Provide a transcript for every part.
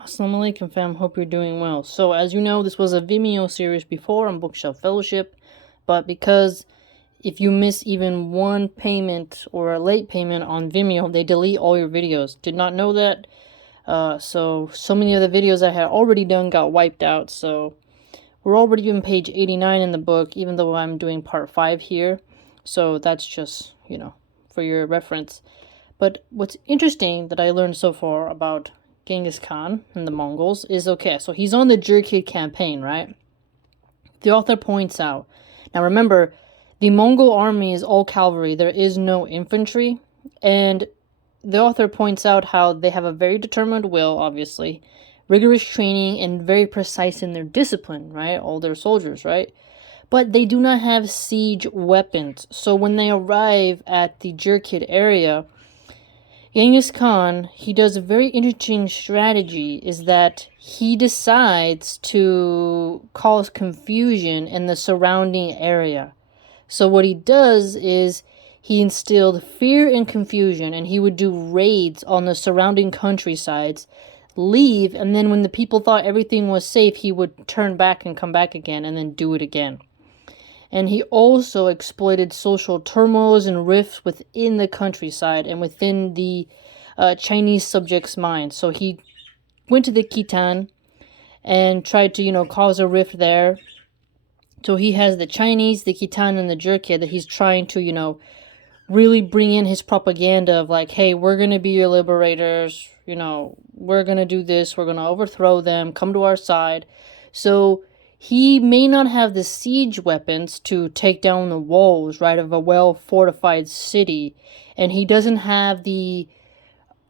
Assalamu alaikum fam, hope you're doing well. So as you know, this was a Vimeo series before on Bookshelf Fellowship, but because if you miss even one payment or a late payment on Vimeo, they delete all your videos. Did not know that. So many of the videos I had already done got wiped out, so we're already on page 89 in the book, even though I'm doing part 5 here. So that's just, for your reference. But what's interesting that I learned so far about Ghengis Khan and the Mongols is, okay, so he's on the Jurchid campaign, right? The author points out, now remember, the Mongol army is all cavalry, there is no infantry, and the author points out how they have a very determined will, obviously, rigorous training, and very precise in their discipline, right? All their soldiers, right? But they do not have siege weapons, so when they arrive at the Jurchid area, Ghengis Khan, he does a very interesting strategy, is that he decides to cause confusion in the surrounding area. So what he does is he instilled fear and confusion, and he would do raids on the surrounding countrysides, leave, and then when the people thought everything was safe, he would turn back and come back again, and then do it again. And he also exploited social turmoils and rifts within the countryside and within the Chinese subjects' minds. So he went to the Khitan and tried to, cause a rift there. So he has the Chinese, the Khitan, and the Jurchid that he's trying to, really bring in his propaganda of like, hey, we're going to be your liberators, we're going to do this, we're going to overthrow them, come to our side. So he may not have the siege weapons to take down the walls, right, of a well-fortified city, and he doesn't have the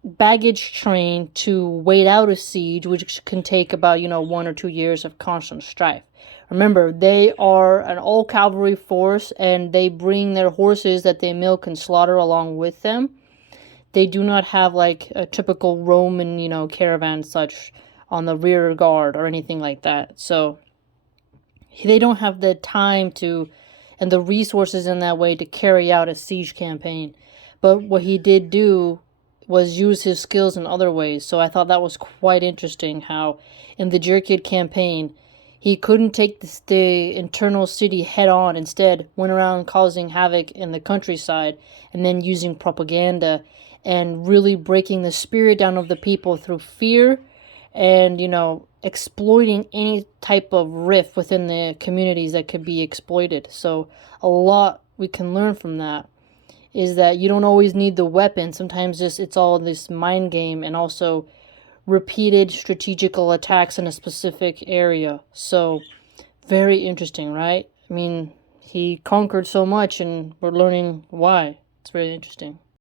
baggage train to wait out a siege, which can take about, 1 or 2 years of constant strife. Remember, they are an all-cavalry force, and they bring their horses that they milk and slaughter along with them. They do not have, like, a typical Roman, caravan such on the rear guard or anything like that. So they don't have the time to and the resources in that way to carry out a siege campaign. But what he did do was use his skills in other ways. So I thought that was quite interesting how in the Jurchid campaign, he couldn't take the internal city head on. Instead, went around causing havoc in the countryside and then using propaganda and really breaking the spirit down of the people through fear and, exploiting any type of rift within the communities that could be exploited. So a lot we can learn from that is that you don't always need the weapon. Sometimes it's all this mind game and also repeated strategical attacks in a specific area. So very interesting, right? I mean, he conquered so much and we're learning why. It's very interesting.